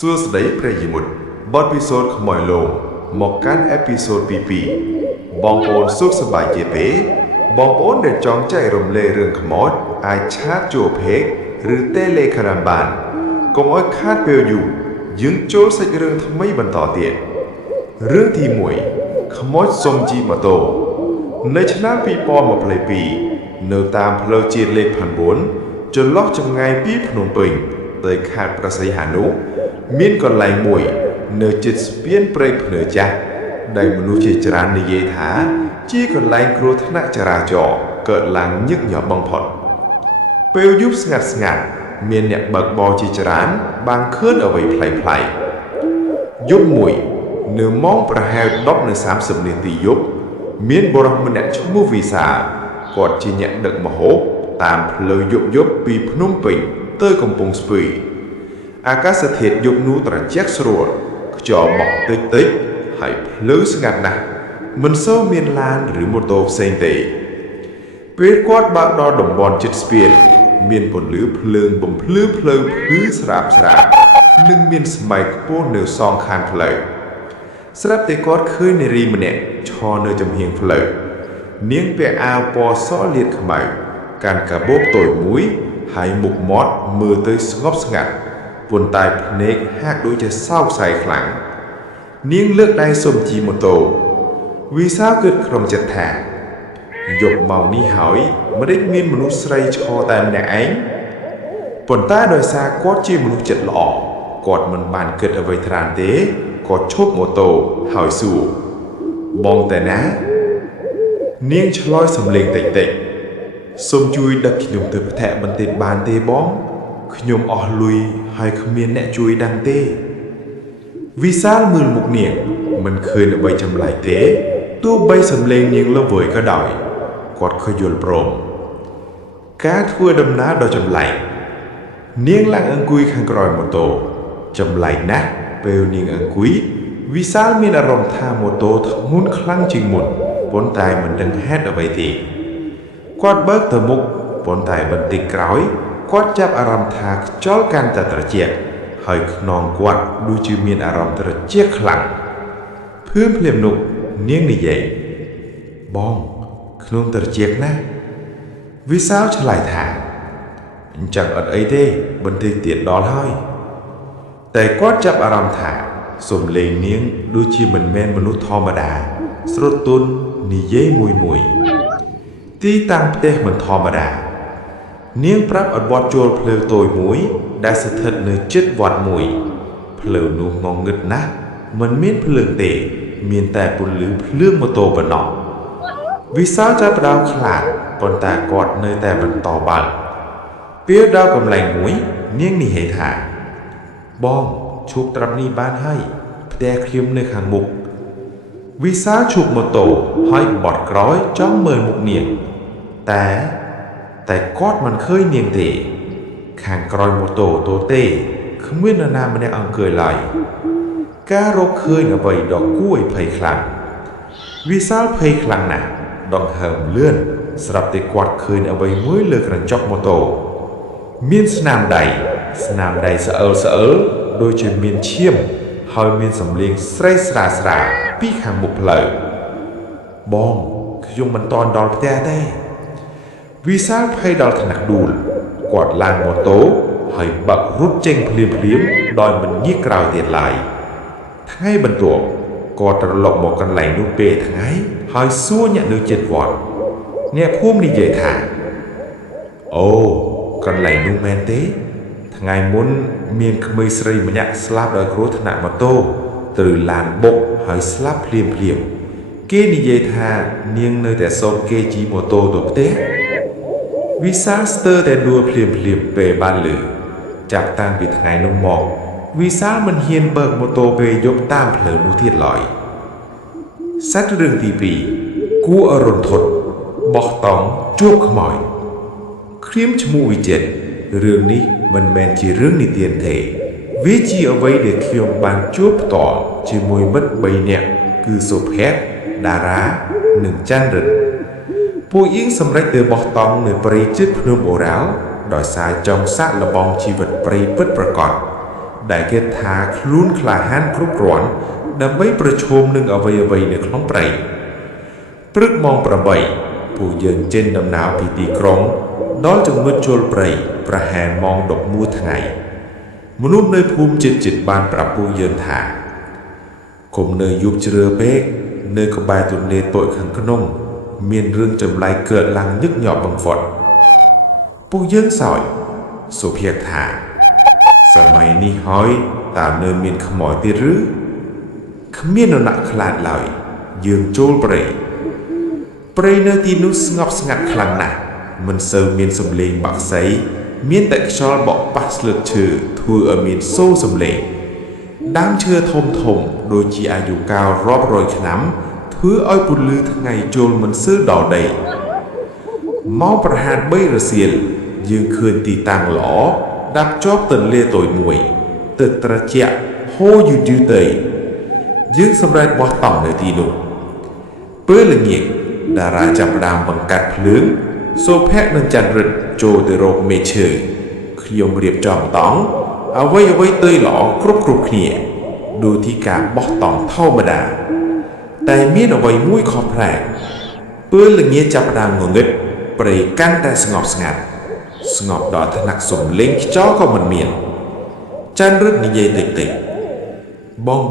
សួស្តីប្រិយមិត្តបទពិសោធន៍ខ្មោចលោមមកកាន់អេពីសូតទី2បងប្អូនសុខសប្បាយទេបងប្អូនដែលចង់ចែករំលែករឿងខ្មោចអាចឆាតចូលเพจឬ Telegram បានកុំឲ្យខាតពេលយូរយើងចូលសាច់រឿងថ្មីបន្តទៀតរឿងទី1ខ្មោចសុំជីម៉ូតូនៅឆ្នាំ2022នៅតាមផ្លូវជាតិលេខ9ចន្លោះចម្ងាយពីភ្នំពេញទៅខេត្តព្រះសីហនុមានកន្លែងមួយនៅជិតស្ពានព្រែកភ្នើចាស់ដែលមនុស្សជាច្រើននិយាយថាជាកន្លែងគ្រោះថ្នាក់ចរាចរណ៍កើតឡើងញឹកញាប់បំផុតពេលយប់ស្ងាត់ៗមានអ្នកបើកបរជាច្រើនបានឃើញអ្វីប្លែកៗយប់មួយនៅម៉ោងប្រហែល 10:30 នាទីយប់មានបុរសម្នាក់ឈ្មោះវិសាលគាត់ជាអ្នកដឹកម្ហូបតាមផ្លូវយប់ពីភ្នំពេញទៅកំពង់ស្ពឺអាកាសធាតុយប់នោះត្រជាក់ស្រួលខ្យល់បក់តិចៗហើយភ្លឺស្ងាត់ណាស់មិនសូវមានឡានឬម៉ូតូផ្សេងទេពេលគាត់បើកដល់តំបន់ជិតស្ពានមានពន្លឺភ្លើងបំភ្លឺផ្លូវភ្លឺស្រាបនិងមានស្បែកខ្ពស់នៅសងខាងផ្លូវស្រាប់តែគាត់ឃើញនារីម្នាក់ឈរនៅចំហៀងផ្លូវនាងពាក់អាវពណ៌សលាតខ្មៅកាន់កាបូបតូចមួយហើយមុខមាត់មើលទៅស្ងប់ស្ងាត់ប៉ុន្តែភ្នែកហាក់ដូចជាសោកសៅខ្លាំងនាងលើកដៃសុំជិះម៉ូតូវិសាលគិតក្នុងចិត្តថាយប់ម៉ោងនេះហើយមិនដេចមានមនុស្សស្រីឈរតែម្នាក់ឯងប៉ុន្តែដោយសារគាត់ជាមនុស្សចិត្តល្អគាត់មិនបានគិតអ្វីត្រានទេគាត់ឈប់ម៉ូតូហើយសួរបងតាណានាងឆ្លើយសំឡេងតិចសូមជួយដឹកខ្ញុំទៅផ្ទះបន្តិចបានទេបងខ្ញុំអស់លុយហើយគ្មានអ្នកជួយដឹងទេវិសាលមើលមុខនាងមិនឃើញអ្វីចម្លែកទេទោះបីសំឡេងនាងល្វើយក៏ដោយគាត់ខំយល់ព្រមការធ្វើដំណើរដ៏ចម្លែកនាងឡើងអង្គុយខាងក្រោយម៉ូតូចម្លែកណាស់ពេលនាងអង្គុយវិសាលមានអារម្មណ៍ថាម៉ូតូធ្ងន់ខ្លាំងជាងមុនប៉ុន្តែមិនដឹងហេតុអ្វីទេគាត់បើកទៅមុខប៉ុន្តែបន្តិចក្រោយគាត់ចាប់អារម្មណ៍ថាខ្យល់កាន់តែត្រជាក់ហើយខ្នងគាត់ដូចជាមានអារម្មណ៍ត្រជាក់ខ្លាំងភ្លាមនោះនាងនិយាយបងខ្ញុំត្រជាក់ណាស់វិសាលឆ្លើយថាអញ្ចឹងអត់អីទេបន្តិចទៀតដល់ហើយតែគាត់ចាប់អារម្មណ៍ថាសំឡេងនាងដូចជាមិនមែនមនុស្សធម្មតាស្រទន់និយាយមួយទីតាំងផ្ទះមិនធម្មតានាងប្រាប់ឲ្យវត្តចូលភ្លើងតូចមួយដែលស្ថិតនៅជិតវត្តមួយភ្លើងនោះងងឹតណាស់មិនមានភ្លើងទេមានតែពន្លឺភ្លើងម៉ូតូប៉ុណ្ណោះវិសាលចាប់ផ្ដើមខ្លាចប៉ុន្តែគាត់នៅតែបន្តបើកពេលដល់កន្លែងមួយនាងនិយាយថាបងឈប់ត្រឹមនេះបានហើយផ្ទះខ្ញុំនៅខាងមុខវិសាលឈប់ម៉ូតូហើយបត់ក្រោយចង់មើលមុខនាងតែគាត់មិនឃើញនាងទេខាងក្រោយម៉ូតូតូទេគ្មាននរណាម្នាក់អង្គុយឡើយការរកឃើញអ្វីដ៏គួរឲ្យភ័យខ្លាំងវិសាលភ័យខ្លាំងណាស់ដង្ហើមលឿនស្រាប់តែគាត់ឃើញអ្វីមួយលើក្រញ្ចក់ម៉ូតូមានស្នាមដៃស្អើលដូចជាមានឈាមហើយមានសំឡេងស្រីស្រាលពីខាងមុខផ្លូវបងខ្ញុំមិនតាន់ដល់ផ្ទះទេវិសាលភ័យដល់ថ្នាក់ដួលគាត់ឡើងម៉ូតូហើយបើករត់ចេញភ្លាមដោយមិនងាកក្រោយទៀតឡើយថ្ងៃបន្ទាប់គាត់ត្រឡប់មកកន្លែងនោះពេលថ្ងៃហើយសួរអ្នកនៅជិតវត្តអ្នកភូមិនិយាយថាអូកន្លែងនោះមែនទេថ្ងៃមុនមានក្មេងស្រីម្នាក់ស្លាប់ដោយគ្រោះថ្នាក់ម៉ូតូត្រូវឡានបុកហើយស្លាប់ភ្លាមគេនិយាយថានាងនៅតែសូមគេជិះម៉ូតូទៅផ្ទះវិសាលស្ទើរតែដួលភ្លាមពេលបានឮចាប់តាំងពីថ្ងៃនោះមកវិសាលមិនហ៊ានបើកម៉ូតូពេលយប់តាមផ្លូវនោះទៀតឡើយសាច់រឿងទី2គួរឲ្យរន្ធត់បោះតង់ជួបខ្មោចខ្ញុំឈ្មោះវិចិត្ររឿងនេះមិនមែនជារឿងនិទានទេវាជាអ្វីដែលខ្ញុំបានជួបផ្ទាល់ជាមួយមិត្ត3នាក់គឺសុភ័ក្រតារានិងច័ន្ទរិទ្ធពួកយើងសម្រេចទៅបោះតង់នៅព្រៃជិតភ្នំអូរ៉ាល់ដោយសារចង់សាកល្បងជីវិតព្រៃពិតប្រាកដ ដែលគេថាខ្លួនក្លាហានគ្រប់គ្រាន់ដើម្បីប្រឈមនឹងអ្វីៗនៅក្នុងព្រៃព្រឹកម៉ោង8ពួកយើងចេញដំណើរពីទីក្រុងដល់ចំណុចចូលព្រៃប្រហែលម៉ោង11ថ្ងៃមនុស្សនៅភូមិជិតបានប្រាប់ពួកយើងថាកុំនៅយប់ជ្រៅពេកនៅក្បែរទន្លេតូចខាងក្នុងមានរឿងចម្លែកកើតឡើងញឹកញាប់បំផុតពួកយើងសើចសុភាថាសម័យនេះហើយតើនៅមានខ្មោចទៀតឬគ្មាននរណាខ្លាចឡើយយើងចូលព្រៃនៅទីនោះស្ងប់ស្ងាត់ខ្លាំងណាស់មិនសូវមានសំឡេងបាក់សីមានតែខ្យល់បក់ប៉ះស្លឹកឈើធ្វើឲ្យមានសូរសំឡេងដើមឈើធំដូចជាអាយុកាលរាប់រយឆ្នាំធ្វើឲ្យពន្លឺថ្ងៃចូលមិនសូវដល់ដីម៉ោងប្រហែល3រសៀលយើងឃើញទីតាំងល្អដាប់ជាប់ទន្លេតូចមួយទឹកត្រជាក់ហូរយឺតទៅយើងសម្រេចបោះតង់នៅទីនោះពេលល្ងាចតារាចាប់ផ្ដើមបង្កាត់ភ្លើងសូភ័ក្រនិងចន្ទរិទ្ធចូលទៅរកមេឈើខ្ញុំរៀបចំតង់អ្វីទៅល្អគ្រប់គ្នាដូចទីការបោះតង់ធម្មតាតែមានអ្វីមួយខុសប្លែកពេលល្ងាចចាប់ផ្ដើមងងឹតព្រៃកាន់តែស្ងប់ស្ងាត់ស្ងប់ដល់ថ្នាក់សំឡេងខ្យល់ក៏មិនមានចន្ទរិទ្ធនិយាយតិចបង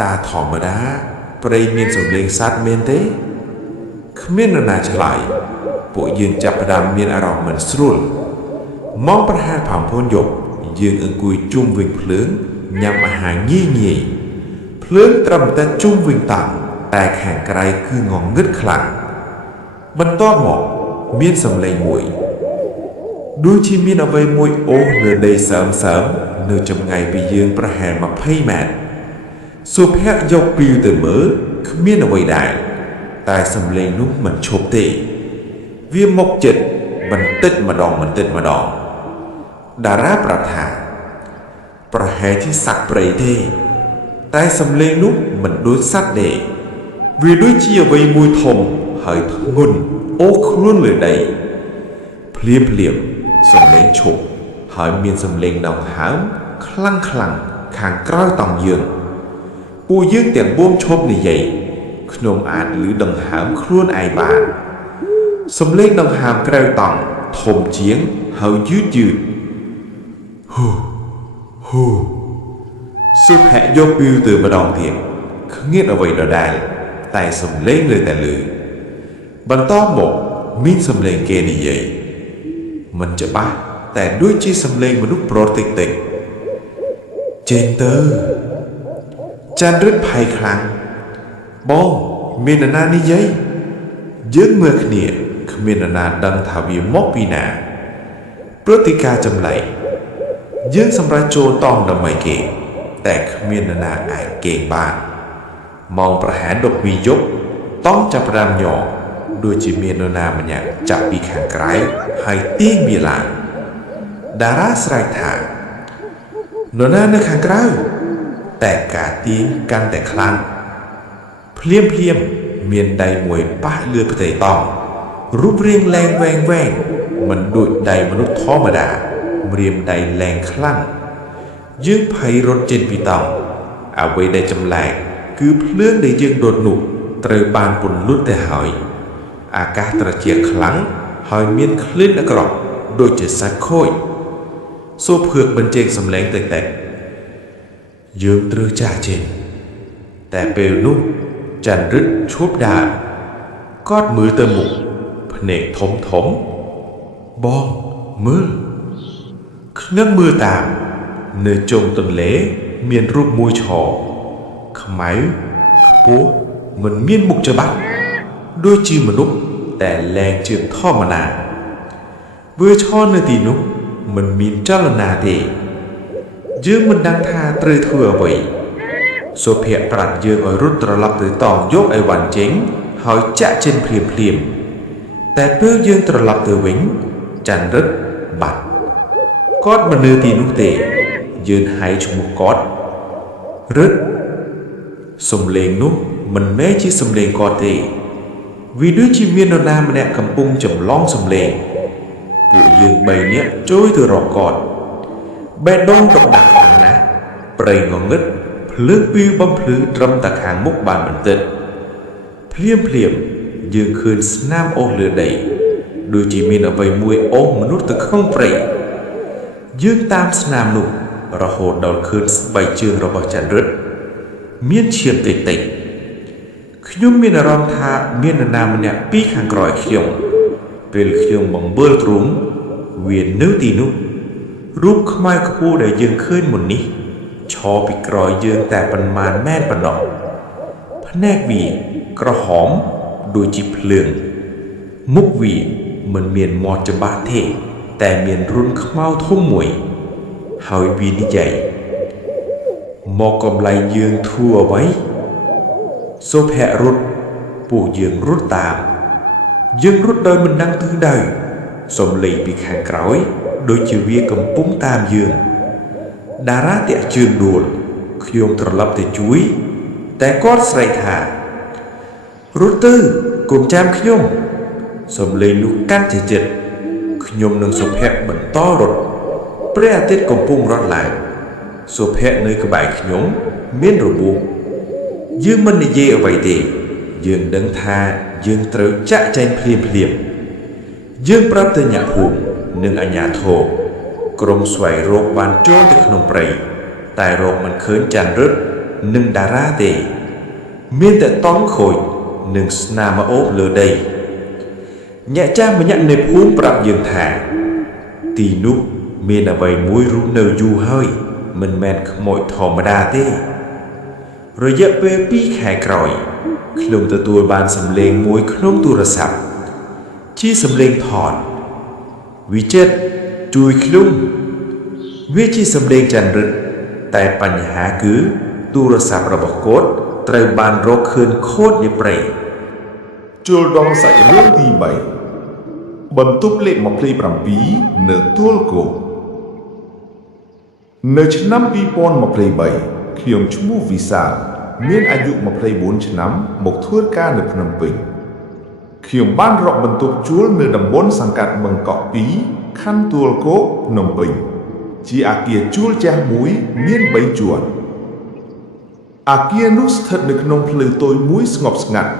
តាធម្មតាព្រៃមានសំឡេងសត្វមែនទេគ្មាននរណាឆ្លើយពួកយើងចាប់ផ្ដើមមានអារម្មណ៍មិនស្រួលម៉ោងប្រហែល5យប់យើងអង្គុយជុំវិញភ្លើងញ៉ាំអាហារងាយភ្លើងត្រឹមតែជុំវិញតាំងតែខាងក្រៅគឺងងឹតខ្លាំងបន្ទាប់មកមានសំឡេងមួយដូចជាមានអ្វីមួយអូសលើដីសើមនៅចម្ងាយពីយើងប្រហែល20ម៉ែត្រសុភ័ក្រយកពីវទៅមើលគ្មានអ្វីដែរតែសំឡេងនោះមិនឈប់ទេវាមកជិតបន្តិចម្ដងតារាប្រាប់ថាប្រហែលជាសត្វព្រៃទេតែសំឡេងនោះមិនដូចសត្វទេវាដូចជាអ្វីមួយធំហើយធ្ងន់អូសខ្លួនលើដីភ្លាមសំឡេងឈប់ហើយមានសំឡេងដង្ហើមខ្លាំងខាងក្រោយតង់យើងពួកយើងទាំងបួងឈប់និយាយខ្ញុំអាចឮដង្ហើមខ្លួនឯងបានសំឡេងដង្ហើមក្រៅតង់ធំជាងហើយយឺតហ៊ូសុភ័ក្រយកពីវទៅម្ដងទៀតគ្មានអ្វីដដែលតែសំឡេងនៅតែឮបន្ទាប់មកមានសំឡេងគេនិយាយមិនច្បាស់តែដូចជាសំឡេងមនុស្សប្រុសតិចចេញទៅចន្ទរិទ្ធភ័យខ្លាំងបងមាននរណានិយាយយើងមើលគ្នាគ្មាននរណាដឹងថាវាមកពីណាព្រឹត្តិការណ៍ចម្លែកយើងសម្រេចចូលតង់ដើម្បីគេតែគ្មាននរណាអាចគេងបានម៉ោងប្រហែល12យប់តង់ចាប់ផ្ដើមញ័រដូចជាមាននរណាម្នាក់ចាប់ពីខាងក្រៅហើយទាញវាឡើងតារាស្រែកថានរណានៅខាងក្រៅតែការទាញកាន់តែខ្លាំងភ្លាមមានដៃមួយប៉ះលើផ្ទៃតង់រូបរាងលែងវែងមិនដូចដៃមនុស្សធម្មតាម្រាមដៃលែងខ្លាំងយើងភ័យរត់ចេញពីតង់អ្វីដែលចម្លែកគឺភ្លើងដែលយើងដុតនោះត្រូវបានពន្លត់ទៅហើយអាកាសត្រជាក់ខ្លាំងហើយមានក្លិនអាក្រក់ដូចជាសាច់ខូចសូភឿកបញ្ចេញសំឡេងតិចយើងត្រូវចាស់ចេញតែពេលនោះចន្ទរិទ្ធឈប់ដើរគាត់មើលទៅមុខភ្នែកធំបងមើលខ្ញុំមើលតាមនៅជុំទន្លេមានរូបមួយឈរខ្មៅខ្ពស់មិនមានមុខច្បាស់ដូចជាមនុស្សតែលែងជើងធម្មតាវាឈរនៅទីនោះមិនមានចលនាទេយើងមិនដឹងថាត្រូវធ្វើអ្វីសុភ័ក្រប្រាប់យើងឲ្យរត់ត្រឡប់ទៅតង់យកអីវ៉ាន់ចេញហើយចាក់ចេញភ្លាមតែពេលយើងត្រឡប់ទៅវិញចន្ទរិទ្ធបាត់គាត់មិននៅទីនោះទេយើងហៅឈ្មោះគាត់រិទ្ធសំឡេងនោះមិនមែនជាសំឡេងគាត់ទេវាដូចជាមាននរណាម្នាក់កំពុងចម្លងសំឡេងពួកយើង3នាក់ជួយទៅរកគាត់បេះដូងដុកដាស់ខ្លាំងណាស់ ប្រៃងងឹតភ្លើងពីវបំភ្លឺត្រឹមតែខាងមុខបានបន្តិចភ្លាមយើងឃើញស្នាមអូសលើដីដូចជាមានអ្វីមួយអូសមនុស្សទៅក្នុងព្រៃយើងតាមស្នាមនោះរហូតដល់ឃើញស្បែកជើងរបស់ចន្ទរិទ្ធមានឈាមតិចខ្ញុំមានអារម្មណ៍ថាមាននរណាម្នាក់ពីខាងក្រោយខ្ញុំពេលខ្ញុំបំបឺលទ្រូងវានៅទីនោះរូបខ្មៅខ្ពស់ដែលយើងឃើញមុននេះឈរពីក្រោយយើងតែប៉ុន្មានម៉ែត្រប៉ុណ្ណោះភ្នែកវាក្រហមដូចជាភ្លើងមុខវាមិនមានមាត់ច្បាស់ទេតែមានរុនខ្មៅធំមួយហើយវានិយាយមកកំឡែងយើងធួអ្វីសុភ័ក្ររត់ពួកយើងរត់តាមយើងរត់ដោយមិនដឹងទិសដៅសំឡេងពីខាងក្រោយដូចជាវាកំពុងតាមយើងតារាតាក់ជើងដួលខ្ញុំត្រឡប់ទៅជួយតែគាត់ស្រែកថារត់ទៅកុំចាំខ្ញុំសំឡេងនោះកាន់តែជិតខ្ញុំនិងសុភ័ក្របន្តរត់ព្រះអាទិត្យកំពុងរត់ឡើងសុភ័ក្រនៅក្បែរខ្ញុំមានរបួសយើងមិននិយាយអ្វីទេយើងដឹងថាយើងត្រូវចាក់ចែងភ្លាមយើងប្រាប់ទៅអ្នកភូមិនិងអាជ្ញាធរក្រុមស្វែងរកបានចូលទៅក្នុងព្រៃតែរកមិនឃើញចន្ទរិទ្ធនិងតារាទេមានតែតង់ខូចនិងស្នាមអូសលើដីអ្នកចាស់ម្នាក់នៃភូមិប្រាប់យើងថាទីនោះមានអ្វីមួយរស់នៅយូរហើយមិនមែនខ្មោចធម្មតាទេរយៈពេល2 ខែក្រោយខ្ញុំទទួលបានសំឡេងមួយក្នុងទូរស័ព្ទជាសំឡេងថតវិចិត្រជួយខ្ញុំវាជាសំឡេងចន្ទរិទ្ធតែបញ្ហាគឺទូរស័ព្ទរបស់គាត់ត្រូវបានរកឃើញខូចនៅព្រៃចូលដល់សាច់រឿងទី3បន្ទប់លេខ27នៅទួលគោកនៅឆ្នាំ2023ខ្ញុំឈ្មោះវិសាលមានអាយុ24ឆ្នាំមកធ្វើការនៅភ្នំពេញខ្ញុំបានរកបន្ទប់ជួលនៅតំបន់សង្កាត់បឹងកក់2ខណ្ឌទួលគោកភ្នំពេញជាអគារជួលចាស់មួយមាន3ជាន់អគារនោះស្ថិតនៅក្នុងផ្លូវតូចមួយស្ងប់ស្ងាត់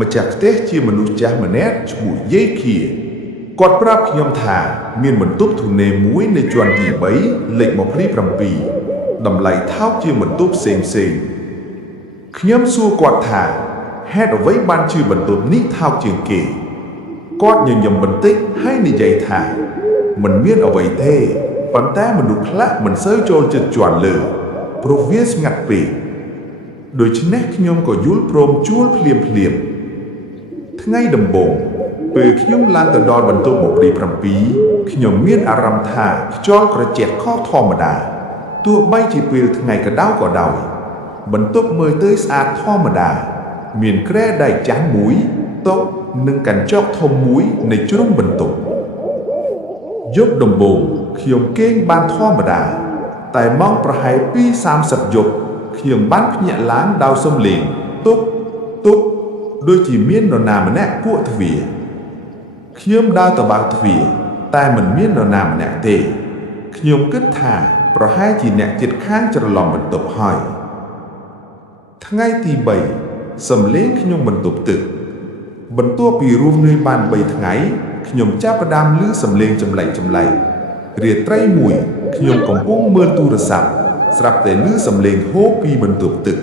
ម្ចាស់ផ្ទះជាមនុស្សចាស់ម្នាក់ឈ្មោះយាយខៀគាត់ប្រាប់ខ្ញុំថាមានបន្ទប់ធូនេមួយនៅជាន់ទី3លេខ27តម្លៃថោកជាងបន្ទប់ផ្សេងខ្ញុំសួរគាត់ថាហេតុអ្វីបានជឿបន្ទប់នេះថោកជាងគេគាត់ញញឹមបន្តិចហើយនិយាយថាមិនមានអ្វីទេប៉ុន្តែមនុស្សខ្លះមិនសូវចូលចិត្តជាន់លើព្រោះវាស្ងាត់ពេកដូច្នេះខ្ញុំក៏យល់ព្រមជួលភ្លាមថ្ងៃដំបូងពេលខ្ញុំឡើងទៅដល់បន្ទប់27ខ្ញុំមានអារម្មណ៍ថាខ្យល់ត្រជាក់ខុសធម្មតាទោះបីជាពេលថ្ងៃក្តៅក៏ដោយបន្ទប់មើលទៅស្អាតធម្មតាមានគ្រែដែកចាស់មួយតុនិងកញ្ចក់ធំមួយនៅជ្រុងបន្ទប់យប់ដំបូងខ្ញុំគេងបានធម្មតាតែម៉ោងប្រហែល 2:30 យប់ខ្ញុំបានភ្ញាក់ឡើងដោយសំឡេងទុកដូចជាមាននរណាម្នាក់គក់ទ្វារខ្ញុំដើរទៅបើកទ្វារតែមិនមាននរណាម្នាក់ទេខ្ញុំគិតថាប្រហែលជាអ្នកជិតខាងច្រឡំបន្ទប់ហើយថ្ងៃទី3សំឡេងខ្ញុំបន្ទប់ទឹកបន្ទាប់ពីរស់នៅបាន3ថ្ងៃខ្ញុំចាប់ផ្ដើមឮសំឡេងចម្លែករាត្រីមួយខ្ញុំកំពុងមើលទូរស័ព្ទស្រាប់តែឮសំឡេងហូរពីបន្ទប់ទឹក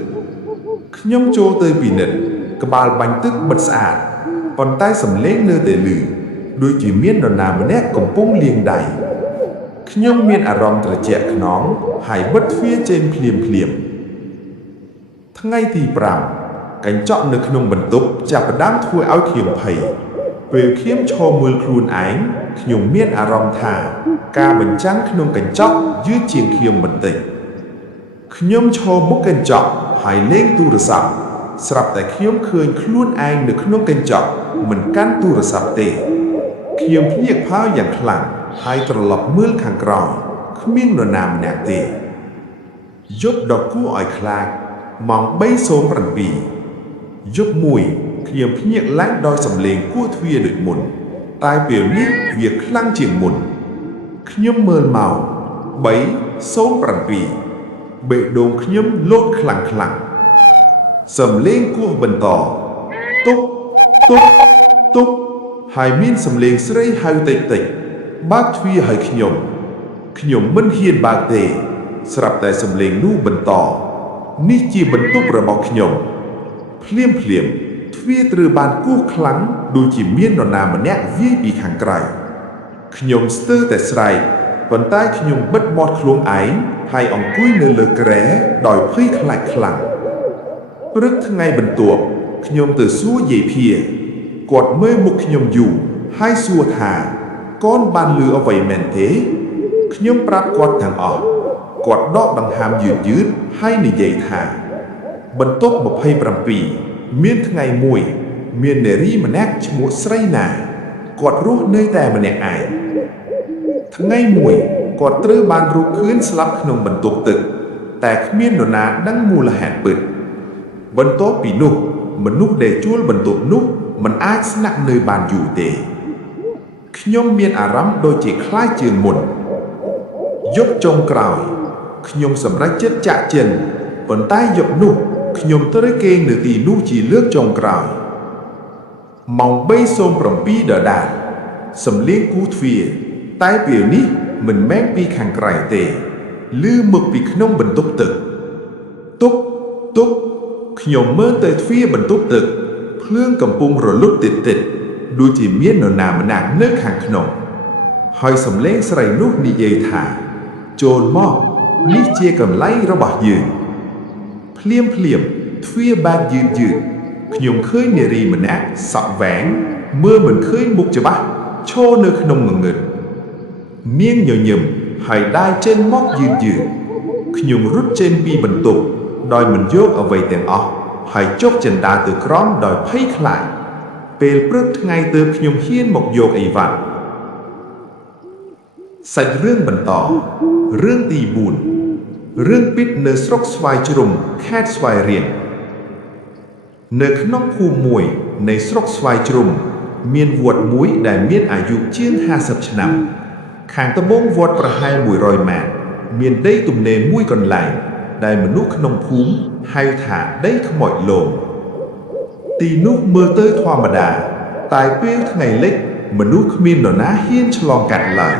ខ្ញុំចូលទៅពិនិត្យក្បាលបាញ់ទឹកបិទស្អាតប៉ុន្តែសំឡេងនៅតែឮដូចជាមាននរណាម្នាក់កំពុងលាងដៃខ្ញុំមានអារម្មណ៍ត្រជាក់ខ្នងហើយបិទទ្វារចេញភ្លាមថ្ងៃទី5កញ្ចក់នៅក្នុងបន្ទប់ចាប់ផ្ដើមធ្វើឲ្យខ្ញុំភ័យពេលខ្ញុំឈរមើលខ្លួនឯងខ្ញុំមានអារម្មណ៍ថាការបញ្ចាំងក្នុងកញ្ចក់យឺតជាងខ្ញុំបន្តិចខ្ញុំឈរមុខកញ្ចក់ហើយលេងទូរស័ព្ទស្រាប់តែខ្ញុំឃើញខ្លួនឯងនៅក្នុងកញ្ចក់មិនកាន់ទូរស័ព្ទទេខ្ញុំភ្ញាក់ផ្អើលយ៉ាងខ្លាំងហើយត្រឡប់មើលខាងក្រោយគ្មាននរណាម្នាក់ទេយប់ដ៏គួរឲ្យខ្លាចម៉ោង 3:07 យប់មួយខ្ញុំភ្ញាក់ឡើងដោយសំឡេងគោះទ្វារដូចមុនតែពេលនេះវាខ្លាំងជាងមុនខ្ញុំមើលម៉ោង 3:07 បេះដូងខ្ញុំលោតខ្លាំងៗសំឡេងគោះបន្តទុកទុកទុកហើយមានសំឡេងស្រីហៅតិចៗបើកទ្វារឲ្យខ្ញុំមិនហ៊ានបើកទេស្រាប់តែសំឡេងនោះបន្តនេះជាបន្ទប់របស់ខ្ញុំភ្លាមទ្វារត្រូវបានគោះខ្លាំងដូចជាមាននរណាម្នាក់វាយពីខាងក្រៅខ្ញុំស្ទើរតែស្រែកប៉ុន្តែខ្ញុំបិទមាត់ខ្លួនឯងហើយអង្គុយនៅលើគ្រែដោយភ័យខ្លាចខ្លាំងព្រឹកថ្ងៃបន្ទាប់ខ្ញុំទៅសួរយាយភាគាត់មើលមុខខ្ញុំយូរហើយសួរថាកូនបានឮអ្វីមែនទេខ្ញុំប្រាប់គាត់ទាំងអស់គាត់ដកដង្ហើមយឺតហើយនិយាយថាបន្ទប់27មានថ្ងៃមួយមាននារីម្នាក់ឈ្មោះស្រីណាគាត់រស់នៅតែម្នាក់ឯងថ្ងៃមួយគាត់ត្រូវបានរកឃើញស្លាប់ក្នុងបន្ទប់ទឹកតែគ្មាននរណាដឹងមូលហេតុពិតបន្ទាប់ពីនោះមនុស្សដែលជួលបន្ទប់នោះមិនអាចស្នាក់នៅបានយូរទេខ្ញុំមានអារម្មណ៍ដូចជាខ្លាចជាងមុនយប់ចុងក្រោយខ្ញុំសម្រេចចិត្តចាកចេញប៉ុន្តែយប់នោះខ្ញុំត្រូវគេងនៅទីនោះជាលើកចុងក្រោយម៉ោង 3:07 ដដែលសំឡេងគូទ្វារតែពេលនេះមិនមែនពីខាងក្រៅទេឮមកពីក្នុងបន្ទប់ទឹកទុកខ្ញុំមើលទៅទ្វារបន្ទប់ទឹកភ្លើងកំពុងរលត់តិចដូចជាមាននរណាម្នាក់នៅខាងក្នុងហើយសំឡេងស្រីនោះនិយាយថាចូលមកនេះជាកន្លែងរបស់យើងភ្លាមទ្វារបានយឺតខ្ញុំឃើញនារីម្នាក់សក់វែងមើលមិនឃើញមុខច្បាស់ឈរនៅក្នុងងងឹតនាងញញឹមហើយដើរចេញមកយឺតខ្ញុំរត់ចេញពីបន្ទប់ដោយមិនយកអ្វីទាំងអស់ហើយចុះចិនដាទៅក្រោមដោយភ័យខ្លាចពេលព្រឹកថ្ងៃទើបខ្ញុំហ៊ានមកយកអីវ៉ាន់សាច់រឿងបន្តរឿងទី4រឿងពិតនៅស្រុកស្វាយជ្រុំខេត្តស្វាយរៀងនៅក្នុងភូមិមួយនៃស្រុកស្វាយជ្រុំមានវត្តមួយដែលមានអាយុជាង50ឆ្នាំខាងត្បូងវត្តប្រហែល100ម៉ែត្រមានដីទំនេរមួយកន្លែងដែលមនុស្សក្នុងភូមិហៅថាដីខ្មោចលងទីនោះមើលទៅធម្មតាតែពេលថ្ងៃលិចមនុស្សគ្មាននរណាហ៊ានឆ្លងកាត់ឡើយ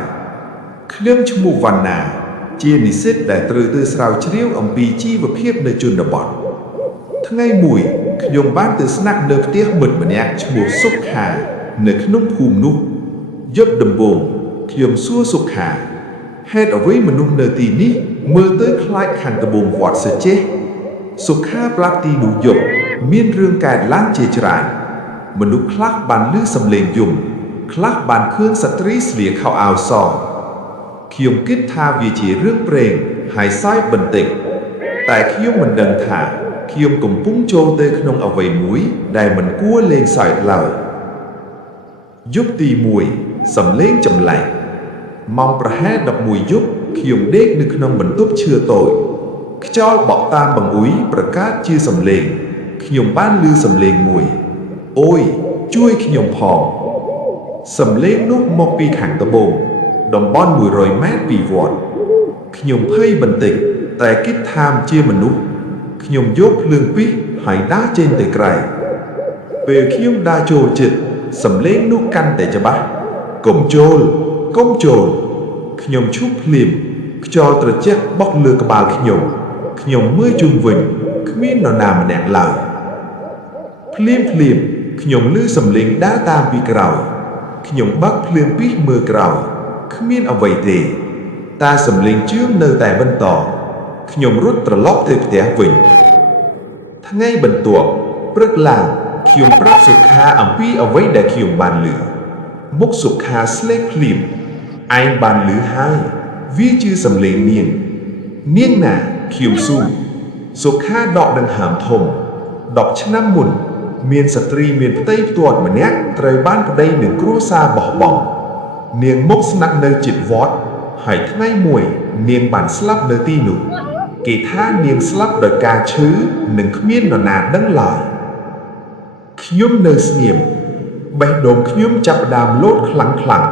ខ្ញុំឈ្មោះវណ្ណាជានិស្សិតដែលត្រូវទៅស្រាវជ្រាវអំពីជីវភាពនៅជនបទថ្ងៃមួយខ្ញុំបានទៅស្នាក់នៅផ្ទះមិត្តម្នាក់ឈ្មោះសុខានៅក្នុងភូមិនោះយប់ដំបូងខ្ញុំសួរសុខាហេតុអ្វីមនុស្សនៅទីនេះមើលទៅខ្លាចខាងត្បូងវត្តសចេះសុខាប្រាប់ទីនោះយប់មានរឿងកើតឡើងជាច្រើនមនុស្សខ្លះបានឮសំឡេងយំខ្លះបានឃើញស្ត្រីស្លៀកខោអាវសខ្ញុំគិតថាវាជារឿងព្រេងហើយសើចបន្តិចតែខ្ញុំមិនដឹងថាខ្ញុំកំពុងចូលទៅក្នុងអ្វីមួយដែលមិនគួរលេងសើចឡើយយប់ទី1សំឡេងចម្លែកម៉ោងប្រហែល11យប់ខ្ញុំដេកនៅក្នុងបន្ទប់ឈើតូចខ្យល់បក់តាមបង្អួយប្រកាសជាសំឡេងខ្ញុំបានឮសំឡេងមួយអូយជួយខ្ញុំផងសំឡេងនោះមកពីខាងត្បូងតំបន់100ម៉ែត្រពីវត្តខ្ញុំភ័យបន្តិចតែគិតថាជាមនុស្សខ្ញុំយកភ្លើងពីរហើយដើរចេញទៅក្រៅពេលខ្ញុំដើរចូលជិតសំឡេងនោះកាន់តែច្បាស់កុំចូលខ្ញុំឈប់ភ្លាមខ្យល់ត្រជាក់បក់លើក្បាលខ្ញុំមើលជុំវិញគ្មាននរណាម្នាក់ឡើយភ្លាមខ្ញុំឮសំឡេងដើរតាមពីក្រោយខ្ញុំបើកភ្លើងពីរមើលក្រោយគ្មានអ្វីទេតែសំឡេងជើងនៅតែបន្តខ្ញុំរត់ត្រឡប់ទៅផ្ទះវិញថ្ងៃបន្ទាប់ព្រឹកឡើងខ្ញុំប្រាប់សុខាអំពីអ្វីដែលខ្ញុំបានឮមុខសុខាស្លេកភ្លាមឯងបានឮហើយវាជាសំឡេងនាងណាខ្ញុំសួរសុខាដកដង្ហើមធំ10ឆ្នាំមុនមានស្ត្រីមានផ្ទៃផ្ទាត់ម្នាក់ត្រូវបានប្តីនឹងគ្រួសារបោះបង់នាងមកស្នាក់នៅជិតវត្តហើយថ្ងៃមួយនាងបានស្លាប់នៅទីនោះគេថានាងស្លាប់ដោយការឈឺនិងគ្មាននរណាដឹងឡើយខ្ញុំនៅស្ងៀមបេះដូងខ្ញុំចាប់ផ្ដើមលោតខ្លាំង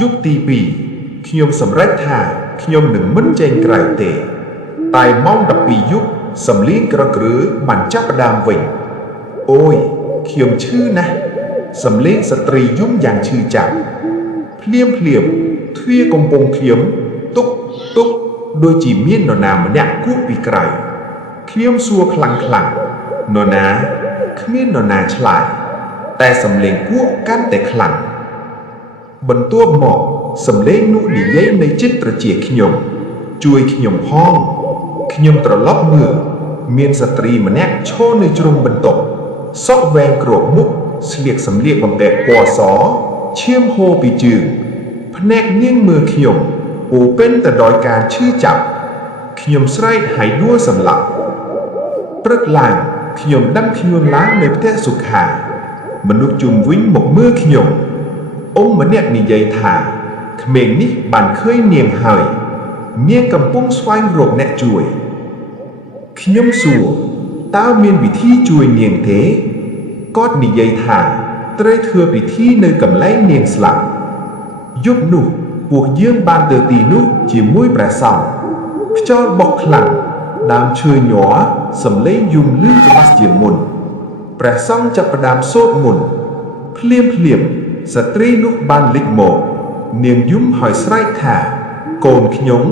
យប់ទី2ខ្ញុំសម្រេចថាខ្ញុំនឹងមិនចេញក្រៅទេ តែម៉ោង12យប់សំឡេងក្រក្រឺបានចាប់ផ្ដើមវិញអូយខ្ញុំឈឺណាស់សំឡេងស្ត្រីយំយ៉ាងឈឺចាប់ភ្លាមទ្វារកំពុងឃ្លាមទុកដូចជាមាននរណាម្នាក់គួបពីក្រៅខ្ញុំសួរខ្លាំងនរណាគ្មាននរណាឆ្លើយតែសំឡេងគួបកាន់តែខ្លាំងបន្ទាប់មកសំឡេងនោះនិយាយនៅជិតត្រចៀកខ្ញុំជួយខ្ញុំផងខ្ញុំត្រឡប់មើលមានស្ត្រីម្នាក់ឈរនៅជ្រុងបន្ទប់សក់វែងគ្របមុខស្លៀកសម្លៀកបំពាក់ពណ៌សឈាមហូរពីជើងភ្នែកនាងមើលខ្ញុំពោពេញទៅដោយការឈឺចាប់ខ្ញុំស្រែកហើយដួលសម្លាប់ព្រឹកឡើងខ្ញុំដឹងខ្លួនឡើងនៅផ្ទះសុខាមនុស្សជុំវិញមកមើលខ្ញុំអ៊ំម្នាក់និយាយថាក្មេងនេះបានឃើញនាងហើយនាងកំពុងស្វែងរកអ្នកជួយខ្ញុំសួរតើមានវិធីជួយនាងទេគាត់និយាយថាត្រូវធ្វើពិធីនៅកន្លែងនាងស្លាប់យប់នោះពួកយើងបានទៅទីនោះជាមួយព្រះសង្ឃខ្យល់បក់ខ្លាំងដើមឈើញ័រសំឡេងយំលឺច្បាស់ជាងមុនព្រះសង្ឃចាប់ផ្ដើមសូត្រមន្តភ្លាមស្ត្រីនោះបានលេចមកនាងយំហើយស្រែកថាកូនខ្ញុំ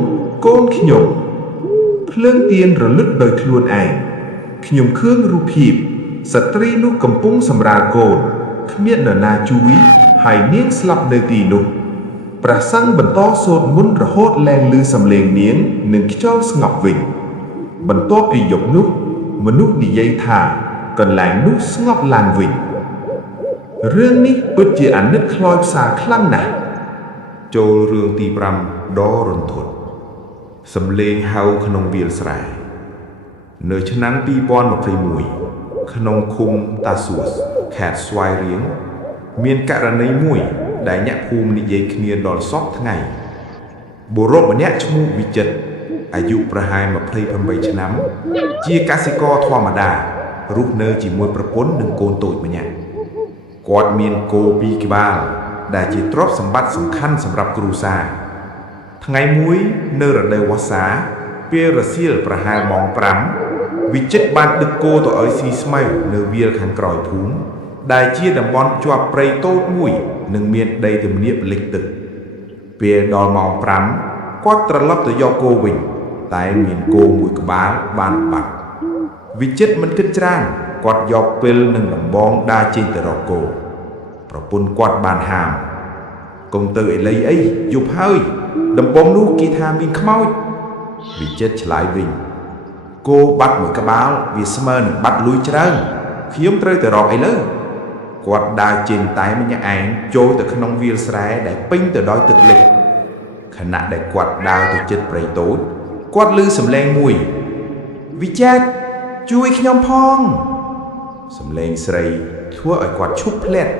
ភ្លើងទៀនរលឹកដោយខ្លួនឯងខ្ញុំឃើញរូបភាពស្ត្រីនោះកំពុងសម្រាលកូនគ្មាននរណាជួយហើយនាងស្លាប់នៅទីនោះព្រះសង្ឃបន្តសូត្រមន្តរហូតលែងឮសំឡេងនាងនិងខ្យល់ស្ងប់វិញបន្ទាប់ពីយប់នោះមនុស្សនិយាយថាកន្លែងនោះស្ងប់ឡើងវិញរឿងនេះពិតជាអាណិតខ្លោចផ្សាខ្លាំងណាស់ចូលរឿងទី5ដ៏រន្ធត់សំឡេងហៅក្នុងវាលស្រែនៅឆ្នាំ2021ក្នុងឃុំតាសួសខេត្តស្វាយរៀងមានករណីមួយដែលអ្នកភូមិនិយាយគ្នាដល់សពថ្ងៃបុរសម្នាក់ឈ្មោះវិចិត្រអាយុប្រហែល28ឆ្នាំជាកសិករធម្មតារស់នៅជាមួយប្រពន្ធនិងកូនតូចម្នាក់គាត់មានគោ2ក្បាលដែលជាទ្រព្យសម្បត្តិសំខាន់សម្រាប់គ្រួសារថ្ងៃមួយនៅរដូវវស្សាពេលរសៀលប្រហែលម៉ោង5វិចិត្របានដឹកគោទៅឲ្យស៊ីស្មៅនៅវាលខាងក្រោយភូមិដែលជាតំបន់ជាប់ព្រៃតូចមួយនិងមានដីទំនាបលិចទឹកពេលដល់ម៉ោង5គាត់ត្រឡប់ទៅយកគោវិញតែមានគោមួយក្បាលបានបាត់វិចិត្រមិនគិតច្រើនគាត់យកពិលនិងដំបងដើរចេញទៅរកគោប្រពន្ធគាត់បានហាមកុំទៅឥឡូវអីយប់ហើយដំបងនោះគេថាមានខ្មោចវិចិត្រឆ្លើយវិញគោបាត់មួយក្បាលវាស្មើនឹងបាត់លួយច្រើនខ្ញុំត្រូវទៅរកឥឡូវគាត់ដើរចេញតែម្នាក់ឯងចូលទៅក្នុងវាលស្រែដែលពេញទៅដោយទឹកលិចខណៈដែលគាត់ដើរទៅជិតព្រៃតូចគាត់ឮសំឡេងមួយវិចិត្រជួយខ្ញុំផងសំឡេងស្រីធ្វើឲ្យគាត់ឈប់ភ្លាត់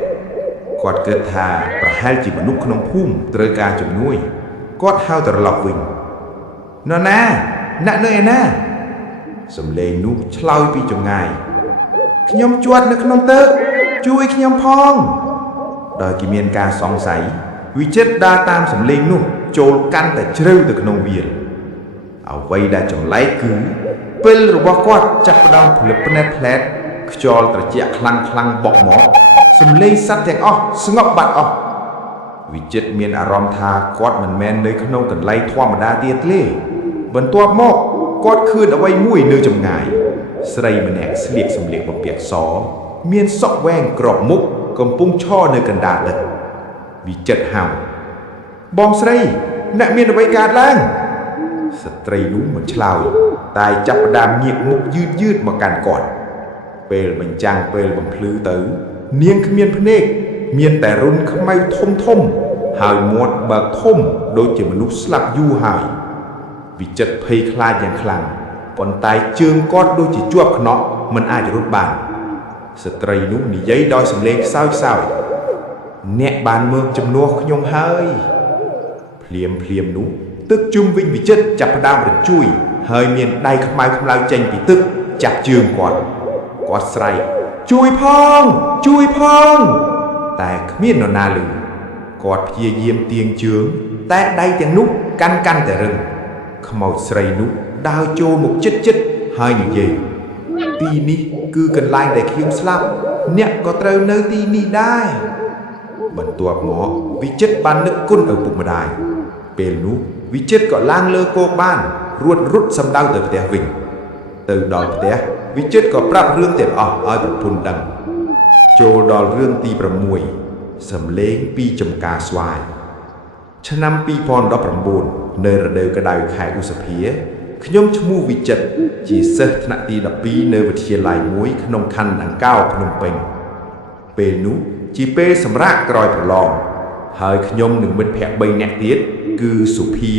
គាត់គិតថាប្រហែលជាមនុស្សក្នុងភូមិត្រូវការជំនួយគាត់ហៅត្រឡប់វិញនរណាអ្នកនៅឯណាសំឡេងនោះឆ្លើយពីចម្ងាយខ្ញុំជាប់នៅក្នុងទឹកជួយខ្ញុំផងដោយគេមានការសង្ស័យវិចិត្រដើរតាមសំឡេងនោះចូលកាន់តែជ្រៅទៅក្នុងវាលអ្វីដែលចម្លែកគឺពេលរបស់គាត់ចាប់ផ្ដើមភ្លឹបភ្នែតផ្លែតខ្យល់ត្រជាក់ខ្លាំងបក់មកសំឡេងសត្វទាំងអស់ស្ងប់បាត់អស់វិចិត្រមានអារម្មណ៍ថាគាត់មិនមែននៅក្នុងកន្លែងធម្មតាទៀតទេបន្ទាប់មកគាត់ឃើញអ្វីមួយនៅចម្ងាយស្រីម្នាក់ស្លៀកសម្លៀកបំពាក់សមានសក់វែងក្របមុខកំពុងឈរនៅកណ្ដាលទឹកវិចិត្រហៅបងស្រីអ្នកមានអ្វីកើតឡើងស្ត្រីនោះមិនឆ្លើយតែចាប់ផ្ដើមងាកមុខយឺតមកកាន់គាត់ពេលបញ្ចាំងពេលបំភ្លឺទៅនាងគ្មានភ្នែកមានតែរុនខ្មៅធំហើយមាត់បើកធំដូចជាមនុស្សស្លាប់យូរហើយវិចិត្រភ័យខ្លាចយ៉ាងខ្លាំងប៉ុន្តែជើងគាត់ដូចជាជាប់ខ្នោះមិនអាចរត់បានស្ត្រីនោះនិយាយដោយសំឡេងខ្សោយអ្នកបានមើលជំនួសខ្ញុំហើយភ្លាមនោះទឹកជុំវិញវិចិត្រចាប់ផ្ដើមរញ្ជួយហើយមានដៃខ្មៅចេញពីទឹកចាប់ជើងគាត់ស្រែកជួយផងតែគ្មាននរណាឮគាត់ព្យាយាមទាញជើងតែដៃទាំងនោះកាន់តែរឹងខ្មោចស្រីនោះ ដើរចូលមកចិត្តហើយនិយាយទីនេះគឺកន្លែងដែលខ្ញុំស្លាប់អ្នកក៏ត្រូវនៅទីនេះដែរបន្ទាប់មកវិចិត្របាននឹកគុណឪពុកម្ដាយពេលនោះវិចិត្រក៏ឡើងលើគោកបានរត់សំដៅទៅផ្ទះវិញទៅដល់ផ្ទះវិចិត្រក៏ប្រាប់រឿងទាំងអស់ឲ្យប្រពន្ធដឹងចូលដល់រឿងទី6សំឡេងពីចំការស្វាយឆ្នាំ2019នៅរដូវក្តៅខែឧសភាខ្ញុំឈ្មោះវិចិត្រជាសិស្សថ្នាក់ទី12នៅវិទ្យាល័យមួយក្នុងខណ្ឌអង្កោភ្នំពេញពេលនោះជាពេលសម្រាកក្រោយប្រឡងហើយខ្ញុំនិងមិត្តភ័ក្តិ3នាក់ទៀតគឺសុភា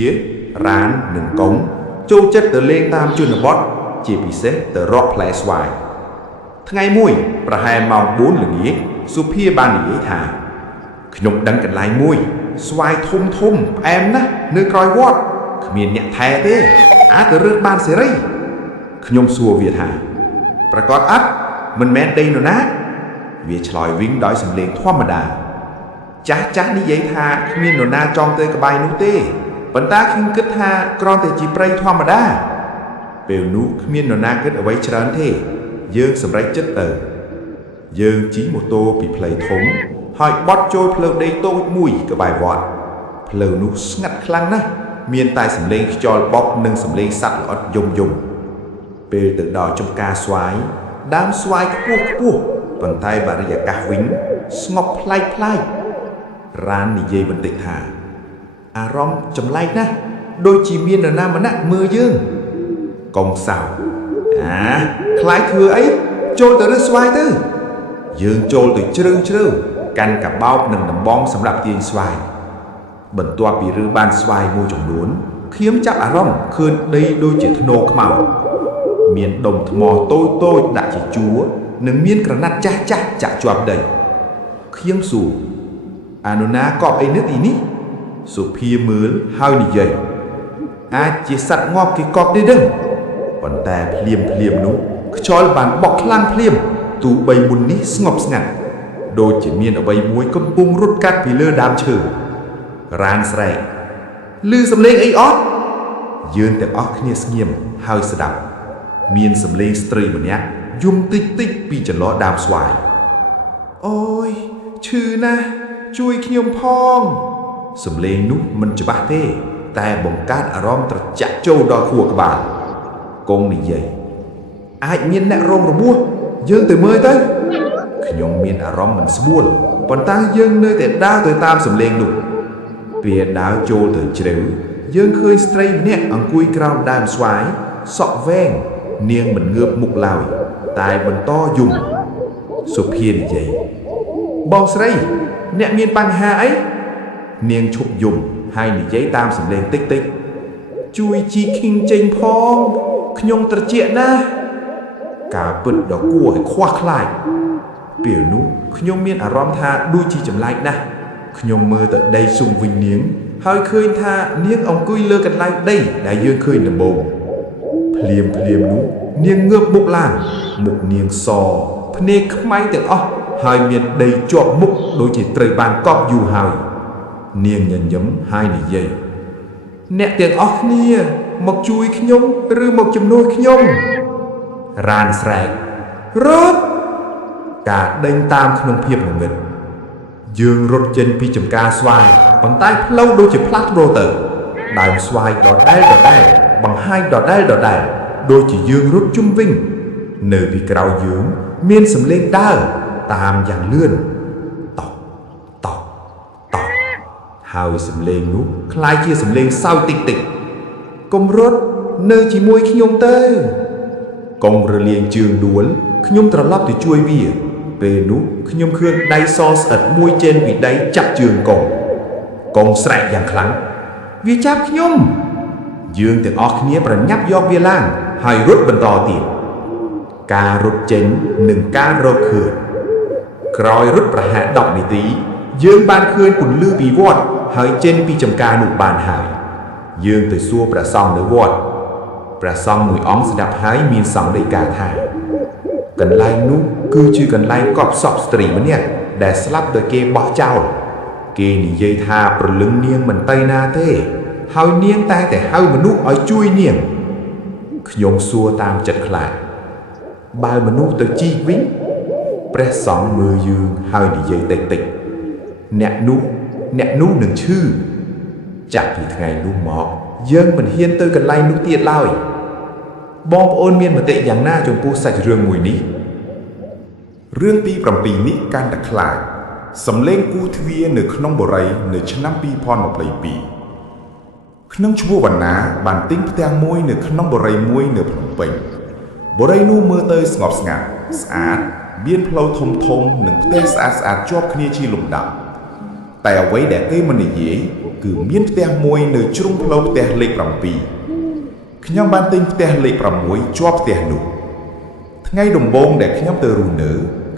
រ៉ាននិងកុងចូលចិត្តទៅលេងតាមជនបទជាពិសេសទៅរកផ្លែស្វាយថ្ងៃមួយប្រហែលម៉ោង4ល្ងាចសុភាបាននិយាយថាខ្ញុំដឹងកន្លែងមួយស្វាយធំផ្អែមណាស់នៅក្រោយវត្តគ្មានអ្នកថែទេអាចទៅរើសបានសេរីខ្ញុំសួរវាថាប្រកាសអត់មិនមែនដីនរណាវាឆ្លើយវិញដោយសំឡេងធម្មតាចាស់និយាយថាគ្មាននរណាចង់ទៅក្បែរនោះទេប៉ុន្តែខ្ញុំគិតថាគ្រាន់តែជាព្រៃធម្មតាពេលនោះគ្មាននរណាគិតអ្វីច្រើនទេយើងសម្រេចចិត្តទៅយើងជិះម៉ូតូពីផ្លូវធំហើយបត់ចូលផ្លូវដីតូចមួយក្បែរវត្តផ្លូវនោះស្ងាត់ខ្លាំងណាស់មានតែសំឡេងខ្យល់បក់និងសំឡេងសត្វល្អិតយំពេលទៅដល់ចំការស្វាយដើមស្វាយខ្ពស់ប៉ុន្តែបរិយាកាសវិញស្ងប់ប្លែករាននិយាយបន្តិចថាអារម្មណ៍ចម្លែកណាស់ដូចជាមាននរណាម្នាក់មើលយើងកុំសោខ្លាចធ្វើអីចូលទៅរើសស្វាយទៅយើងចូលទៅជ្រៅកាន់កាបោបនិងដំបងសម្រាប់ទាញស្វាយបន្ទាប់ពីរើបានស្វាយមួយចំនួនខ្ញុំចាប់អារម្មណ៍ឃើញដីដូចជាធ្នោខ្មៅមានដុំថ្មតូចដាក់ជាជួរនិងមានក្រណាត់ចាស់ចាក់ជាប់ដីខ្ញុំសួរអានរណាកប់អីនៅទីនេះសុភាមើលហើយនិយាយអាចជាសត្វងាប់គេកប់ទេដឹងប៉ុន្តែភ្លាមនោះខ្យល់បានបក់ខ្លាំងភ្លាមទូបីមុននេះស្ងប់ស្ងាត់ដូចជាមានអ្វីមួយកំពុងរត់កាត់ពីលើដើមឈើរានស្រែកឮសំឡេងអីអត់យើងទាំងអស់គ្នាស្ងៀមហើយស្ដាប់មានសំឡេងស្ត្រីម្នាក់យំតិចពីចន្លោះដើមស្វាយអូយឈឺណាស់ជួយខ្ញុំផងសំឡេងនោះមិនច្បាស់ទេតែបង្កើតអារម្មណ៍ត្រជាក់ចូលដល់ខួរក្បាលកុងនិយាយអាចមានអ្នករងរបួសយើងទៅមើលទៅខ្ញុំមានអារម្មណ៍មិនស្រួលប៉ុន្តែយើងនៅតែដើរទៅតាមសំឡេងនោះពេលដើរចូលទៅជ្រៅយើងឃើញស្ត្រីម្នាក់អង្គុយក្រោមដើមស្វាយសក់វែងនាងមិនងើបមុខឡើយតែបន្តយំសុភានិយាយបងស្រីអ្នកមានបញ្ហាអីនាងឈប់យំហើយនិយាយតាមសំឡេងតិចជួយជីឃីងចេញផងខ្ញុំត្រជាក់ណាស់ការពិតដ៏គួរឲ្យខ្វះខ្លាចពេលនោះខ្ញុំមានអារម្មណ៍ថាដូចជាចម្លែកណាស់ខ្ញុំមើលទៅដីជុំវិញនាងហើយឃើញថានាងអង្គុយលើកន្លែងដីដែលយើងឃើញដំបូងភ្លាមនោះនាងងើបមុខឡើងមុខនាងសភ្នែកខ្មៅទាំងអស់ហើយមានដីជាប់មុខដូចជាត្រូវបានកប់យូរហើយនាងញញឹមហើយនិយាយអ្នកទាំងអស់គ្នាមកជួយខ្ញុំឬមកជំនួសខ្ញុំរានស្រែករត់ការដេញតាមក្នុងភាពងងឹតយើងរត់ចេញពីចំការស្វាយប៉ុន្តែផ្លូវដូចជាផ្លាស់ប្ដូរទៅដើមស្វាយដដែលបង្ហាញដដែលដូចជាយើងរត់ជុំវិញនៅពីក្រោយយើងមានសំឡេងដើរតាមយ៉ាងលឿនតោកហើយសំឡេងនោះคล้ายជាសំឡេងសើចតិចកុំរត់នៅជាមួយខ្ញុំទៅកុងរលាងជើងដួលខ្ញុំត្រឡប់ទៅជួយវាពេលនោះខ្ញុំឃើញដៃសស្អិតមួយចេញពីដៃចាប់ជើងកុងស្រែកយ៉ាងខ្លាំងវាចាប់ខ្ញុំយើងទាំងអស់គ្នាប្រញាប់យកវាឡើងហើយរត់បន្តទៀតការរត់ចេញនិងការរកឃើញក្រោយរត់ប្រហែល10នាទីយើងបានឃើញពន្លឺពីវត្តហើយចេញពីចំការនោះបានហើយយើងទៅសួរព្រះសង្ឃនៅវត្តព្រះសង្ឃមួយអង្គស្ដាប់ហើយមានសង្ឃដីកាថាកន្លែងនោះគឺជាកន្លែងកប់សពស្ត្រីម្នាក់ដែលស្លាប់ដោយគេបោះចោលគេនិយាយថាព្រលឹងនាងមិនទៅណាទេហើយនាងតែហៅមនុស្សឲ្យជួយនាង ខ្ញុំសួរតាមចិត្តខ្លាចបើមនុស្សទៅជីកវិញព្រះសង្ឃមើលយើងហើយនិយាយតិចអ្នកនោះនឹងឈឺចាប់ពីថ្ងៃនោះមកយើងមិនហ៊ានទៅកន្លែងនោះទៀតឡើយបងប្អូនមានមតិយ៉ាងណាចំពោះសាច់រឿងមួយនេះរឿងទី7នេះកាន់តែខ្លាចសំឡេងគូទ្វារនៅក្នុងបុរីនៅឆ្នាំ2022ក្នុងឈ្មោះវណ្ណាបានទិញផ្ទះមួយនៅក្នុងបុរីមួយនៅភ្នំពេញបុរីនោះមើលទៅស្ងប់ស្ងាត់ស្អាតមានផ្លូវធំនិងផ្ទះស្អាតជាប់គ្នាជាលំដាប់តែអ្វីដែលគេមិននិយាយគឺមានផ្ទះមួយនៅជ្រុងផ្លូវផ្ទះលេខ7ខ្ញុំបានទិញផ្ទះលេខ6ជាប់ផ្ទះនោះថ្ងៃដំបូងដែលខ្ញុំទៅរស់នៅ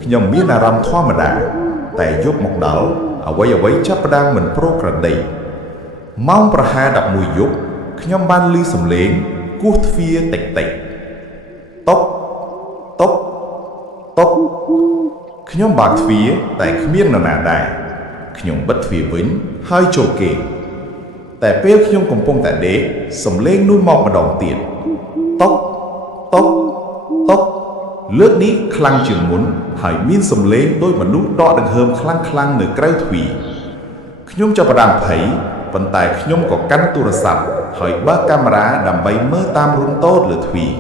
ខ្ញុំមានអារម្មណ៍ធម្មតាតែយប់មកដល់អ្វីចាប់ផ្ដើមមិនប្រក្រតីម៉ោងប្រហែល11យប់ខ្ញុំបានឮសំឡេងគោះទ្វារតិចតុកខ្ញុំបើកទ្វារតែគ្មាននរណាដែរខ្ញុំបិទទ្វារវិញហើយចូលគេងតែពេលខ្ញុំកំពុងតែដេកសំឡេងនោះមកម្ដងទៀតតុកលើកនេះខ្លាំងជាងមុនហើយមានសំឡេងដូចមនុស្សដកដង្ហើមខ្លាំងនៅក្រៅទ្វារខ្ញុំចាប់ផ្ដើមភ័យប៉ុន្តែខ្ញុំក៏កាន់ទូរស័ព្ទហើយបើកកាមេរ៉ាដើម្បីមើលតាមរុនតូតលើទ្វារ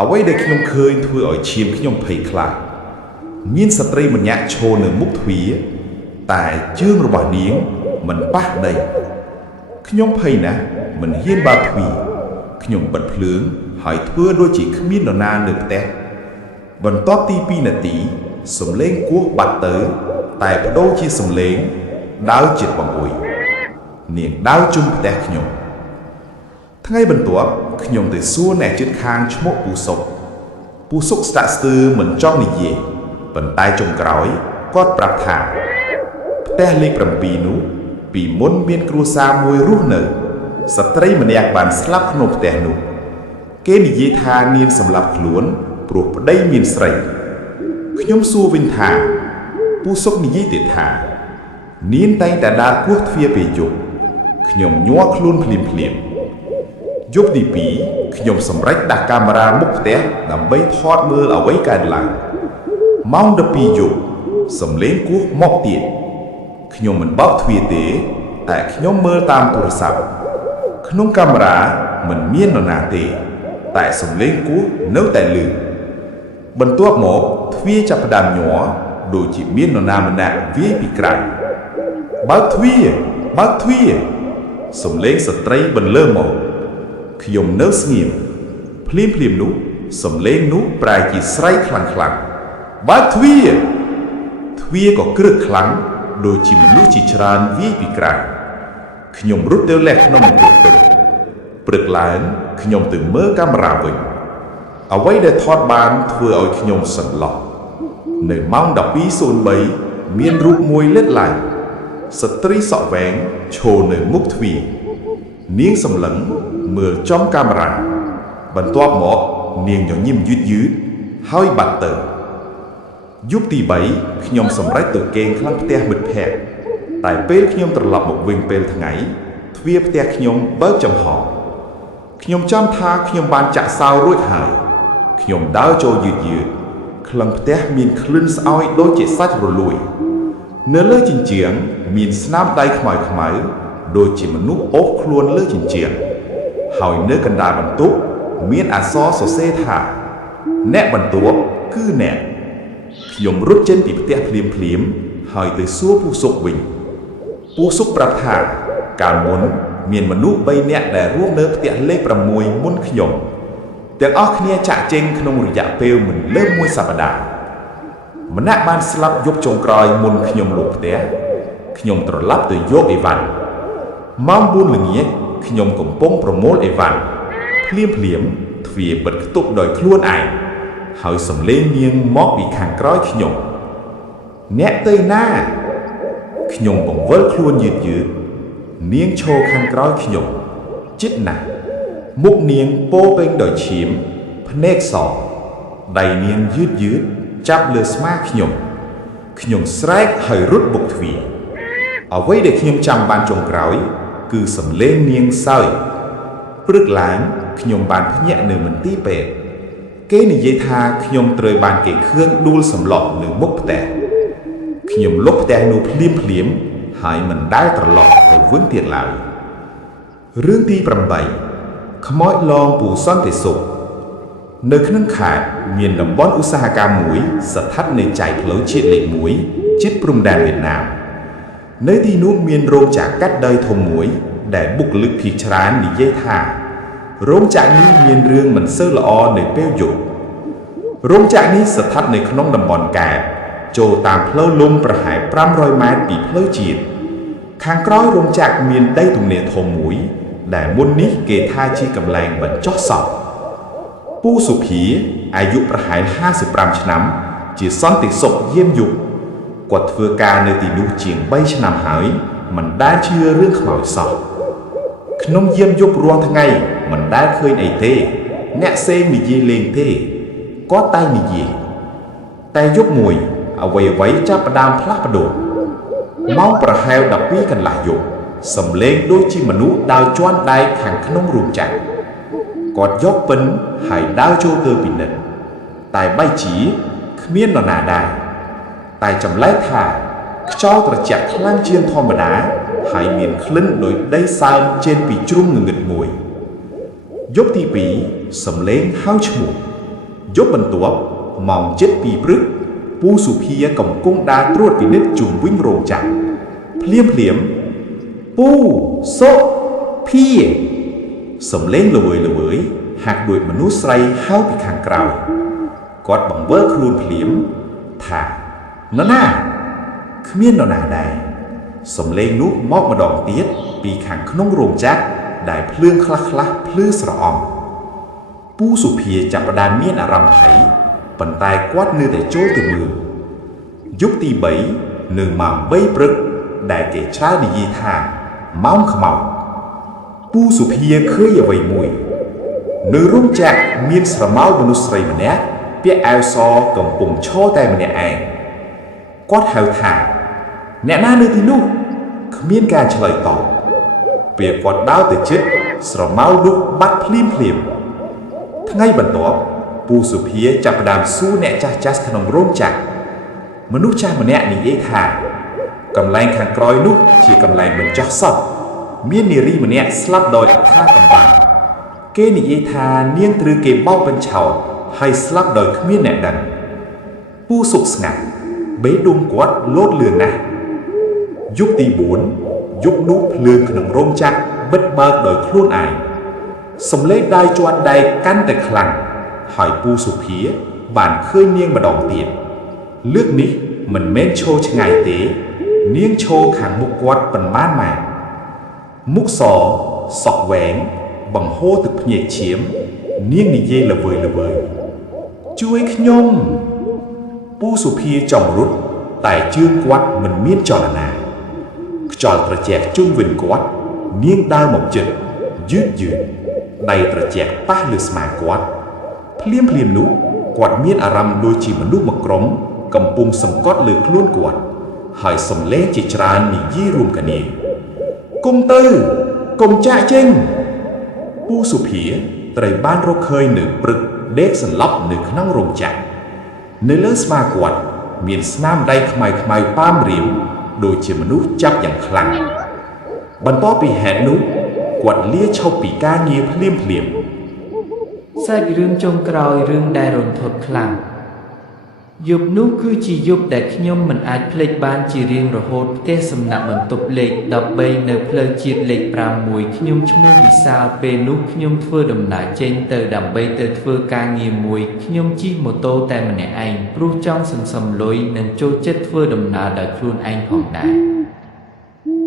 អ្វីដែលខ្ញុំឃើញធ្វើឲ្យឈាមខ្ញុំភ័យខ្លាចមានស្ត្រីម្នាក់ឈរនៅមុខទ្វារតែជើងរបស់នាងមិនប៉ះដីខ្ញុំភ័យណាស់មិនហ៊ានបើកទ្វារខ្ញុំបិទភ្លើងហើយធ្វើដូចជាគ្មាននរណានៅផ្ទះបន្ទាប់ទី2នាទីសំឡេងគោះបាត់ទៅតែបដូរជាសំឡេងដាវជិតបង្អួយនាងដាវជុំផ្ទះខ្ញុំថ្ងៃបន្ទាប់ខ្ញុំទៅសួរអ្នកជិតខាងឈ្មោះពូសុកស្ទាក់ស្ទើរមិនចង់និយាយប៉ុន្តែចុងក្រោយគាត់ប្រាប់ថាផ្ទះលេខ7នោះពីមុនមានគ្រួសារមួយរស់នៅស្ត្រីម្នាក់បានស្លាប់ក្នុងផ្ទះនោះគេនិយាយថានាងសម្លាប់ខ្លួនព្រោះប្តីមានស្រីខ្ញុំសួរវិញថាពូសុកនិយាយទៀតថានាងតែងតែដើរគោះទ្វារពេលយប់ខ្ញុំញ័រខ្លួនភ្លាមយប់ទី2ខ្ញុំសម្រេចដាក់កាមេរ៉ាមុខផ្ទះដើម្បីថតមើលអ្វីកើតឡើងម៉ោង12យប់សំឡេងគោះមកទៀតខ្ញុំមិនបោកទ្វារទេតែខ្ញុំមើលតាមទូរស័ព្ទក្នុងកាមេរ៉ាមិនមាននរណាទេតែសំឡេងគោះនៅតែឮបន្ទាប់មកទ្វារចាប់ផ្ដើមញ័រដូចជាមាននរណាម្នាក់វាយពីក្រៅបើកទ្វារសំឡេងស្ត្រីបន្លឺមកខ្ញុំនៅស្ងៀមភ្លាមនោះសំឡេងនោះប្រែជាស្រែកខ្លាំងបើកទ្វារក៏គ្រឹកខ្លាំងដូចជាមនុស្សជាច្រើនវាយពីក្រៅខ្ញុំរត់ទៅលេះក្នុងបន្ទប់ទឹកព្រឹកឡើងខ្ញុំទៅមើលកាមេរ៉ាវិញអ្វីដែលថតបានធ្វើឲ្យខ្ញុំសន្លប់នៅម៉ោង 12:03 មានរូបមួយលេចឡើងស្ត្រីសក់វែងឈរនៅមុខទ្វារនាងសម្លឹងមើលចំកាមេរ៉ាបន្ទាប់មកនាងញញឹមយឺតហើយបាត់ទៅយប់ទី3ខ្ញុំសម្រេចទៅគេងខ្លាំងផ្ទះមិត្តភក្តិតែពេលខ្ញុំត្រឡប់មកវិញពេលថ្ងៃទ្វារផ្ទះខ្ញុំបើកចំហខ្ញុំចាំថាខ្ញុំបានចាក់សោរួចហើយខ្ញុំដើរចូលយឺតក្លិនផ្ទះមានក្លិនស្អោយដូចជាសាច់រលួយនៅលើជញ្ជាំងមានស្នាមដៃខ្មៅដូចជាមនុស្សអូសខ្លួនលើជញ្ជាំងហើយនៅកណ្ដាលបន្ទប់មានអក្សរសរសេរថាអ្នកបន្ទាប់គឺអ្នកខ្ញុំរត់ចេញពីផ្ទះភ្លាមហើយទៅសួរពូសុកវិញពូសុកប្រាប់ថាកាលមុនមានមនុស្ស3នាក់ដែលរស់នៅផ្ទះលេខ6មុនខ្ញុំទាំងអស់គ្នាចាក់ចេញក្នុងរយៈពេលមិនលើស1សប្តាហ៍ម្នាក់បានស្លាប់យប់ចុងក្រោយមុនខ្ញុំលុបផ្ទះខ្ញុំត្រឡប់ទៅយកអីវ៉ាន់ម៉ោង 4 ល្ងាចខ្ញុំកំពុងប្រមូលអីវ៉ាន់ភ្លាមទ្វារបិទខ្ទប់ដោយខ្លួនឯងហើយសំឡេងនាងមកពីខាងក្រោយខ្ញុំអ្នកទៅណាខ្ញុំបង្វិលខ្លួនយឺតនាងឈរខាងក្រោយខ្ញុំជិតណាស់មុខនាងពោពេញដោយឈាមភ្នែកសដៃនាងយឺតចាប់លើស្មាខ្ញុំស្រែកហើយរត់បុកទ្វារអ្វីដែលខ្ញុំចាំបានចុងក្រោយគឺសំឡេងនាងសើច ព្រឹកឡើងខ្ញុំបានភ្ញាក់នៅមន្ទីរពេទ្យគេនិយាយថាខ្ញុំត្រូវបានគេខឿនដួលសម្លក់នៅមុខផ្ទះខ្ញុំលុបផ្ទះនោះភ្លាមហើយមិនដែលត្រឡប់ទៅវិញទៀតឡើយរឿងទី8ខ្មោចលងពូសន្តិសុខនៅក្នុងខេត្តមានតំបន់ឧស្សាហកម្មមួយស្ថិតនៅចែកផ្លូវជាតិលេខ1ជិតព្រំដែនវៀតណាមនៅទីនោះមានរោងចក្រកាត់ដីធំមួយដែលបុគ្គលិកភាគច្រើននិយាយថារោងចក្រនេះមានរឿងមិនសូវល្អនៅពេលយប់រោងចក្រនេះស្ថិតនៅក្នុងតំបន់កែបចូលតាមផ្លូវលំប្រហែល500ម៉ែត្រពីផ្លូវជាតិខាងក្រោយរោងចក្រមានដីទំនេរធំមួយដែលមុននេះគេថាជាកន្លែងបញ្ចុះសពពូសុភាអាយុប្រហែល55ឆ្នាំជាសន្តិសុខយាមយុគគាត់ធ្វើការនៅទីនោះជាង3ឆ្នាំហើយមិនដែលជឿរឿងខ្មោចសោះក្នុងយាមយប់រាល់ថ្ងៃមិនដែលឃើញអីទេអ្នកផ្សេងនិយាយលេងទេគាត់តែនិយាយតែយប់មួយអ្វីចាប់ផ្ដើមផ្លាស់ប្ដូរម៉ោងប្រហែល12កន្លះយប់សំឡេងដូចជាមនុស្សដើរជាន់ដែកខាងក្នុងរោងចក្រគាត់យកពិនហើយដើរចូលទៅពិនិត្យតែបែកជាគ្មាននរណាដែរតែចម្លែកថាខ្យល់ត្រជាក់ខ្លាំងជាងធម្មតាហើយមានក្លិនដូចដីសើមចេញពីជ្រុងងងឹតមួយយប់ទី2សំឡេងហៅឈ្មោះយប់បន្ទាប់ម៉ោង7:00 ព្រឹកពូសុភាកំពុងដើរត្រួតពិនិត្យជុំវិញរោងចក្រភ្លាមពូសុភាសំឡេងល្វើយហាក់ដូចមនុស្សស្រីហៅពីខាងក្រៅគាត់បង្វើខ្លួនភ្លាមថានរណាគ្មាននរណាដែរសំឡេងនោះមកម្ដងទៀតពីខាងក្នុងរោងចក្រដែលភ្លើងខ្លះភ្លឺស្រអំពូសុភាចាប់ផ្ដើមមានអារម្មណ៍ភ័យប៉ុន្តែគាត់នៅតែចូលទៅមើលយប់ទី3នៅម៉ោង3ព្រឹកដែលគេច្រើននិយាយថាម៉ោងខ្មោចពូសុភាឃើញអ្វីមួយនៅរោងចក្រមានស្រមោលមនុស្សស្រីម្នាក់ពាក់អាវសកំពុងឈរតែម្នាក់ឯងគាត់ហៅថាអ្នកណានៅទីនោះគ្មានការឆ្លើយតបពេលគាត់ដើរទៅជិតស្រមោលនោះបាត់ភ្លាមថ្ងៃបន្ទាប់ពូសុភាចាប់ផ្ដើមសួរអ្នកចាស់ក្នុងរោងចក្រមនុស្សចាស់ម្នាក់និយាយថាកន្លែងខាងក្រោយនោះជាកន្លែងបញ្ចុះសពមាននារីម្នាក់ស្លាប់ដោយអថាកំបាំងគេនិយាយថានាងត្រូវគេបោកបញ្ឆោតហើយស្លាប់ដោយគ្មានអ្នកដឹងពូសុកស្ងាត់បេះដូងគាត់លោតលឿនណាស់យប់ទី4យប់នោះភ្លើងក្នុងរោងចក្របិទបើកដោយខ្លួនឯងសំឡេងដើរជាន់ដែកកាន់តែខ្លាំងហើយពូសុភាបានឃើញនាងម្ដងទៀតលើកនេះមិនមែនឈរឆ្ងាយទេនាងឈរខាងមុខគាត់ប៉ុន្មានម៉ែត្រមុខសក់វែងបង្ហូរទឹកភ្នែកឈាមនាងនិយាយល្វើយជួយខ្ញុំពូសុភាចង់រត់តែជើងគាត់មិនមានចលនាខ្យល់ត្រជាក់ជុំវិញគាត់នាងដើរមកជិតយឺតដៃត្រជាក់ប៉ះលើស្មាគាត់ភ្លាមនោះគាត់មានអារម្មណ៍ដូចជាមនុស្សមួយក្រុមកំពុងសង្កត់លើខ្លួនគាត់ហើយសំឡេងជាច្រើននិយាយរួមគ្នាគុំទៅគុំចាក់ចេញពូសុភាត្រូវបានរកឃើញនៅព្រឹកដេកសន្លប់នៅក្នុងរោងចក្រនៅលើស្មាគាត់មានស្នាមដៃខ្មៅប៉ាមរៀមដូចជាមនុស្សចាប់យ៉ាងខ្លាំងបន្ទាប់ពីហេតុនោះគាត់លាឈប់ពីការងារភ្លាមសាច់រឿងចុងក្រោយរឿងដែលរន្ធត់ខ្លាំងយប់នោះគឺជាយប់ដែលខ្ញុំមិនអាចភ្លេចបានជារៀងរហូតផ្ទះសំណាក់បន្ទប់លេខ13នៅផ្លូវជាតិលេខ5មួយខ្ញុំឈ្មោះវិសាលពេលនោះខ្ញុំធ្វើដំណើរចេញទៅដើម្បីទៅធ្វើការងារមួយខ្ញុំជិះម៉ូតូតែម្នាក់ឯងព្រោះចង់សន្សំលុយនិងចូលចិត្តធ្វើដំណើរដោយខ្លួនឯងផងដែរ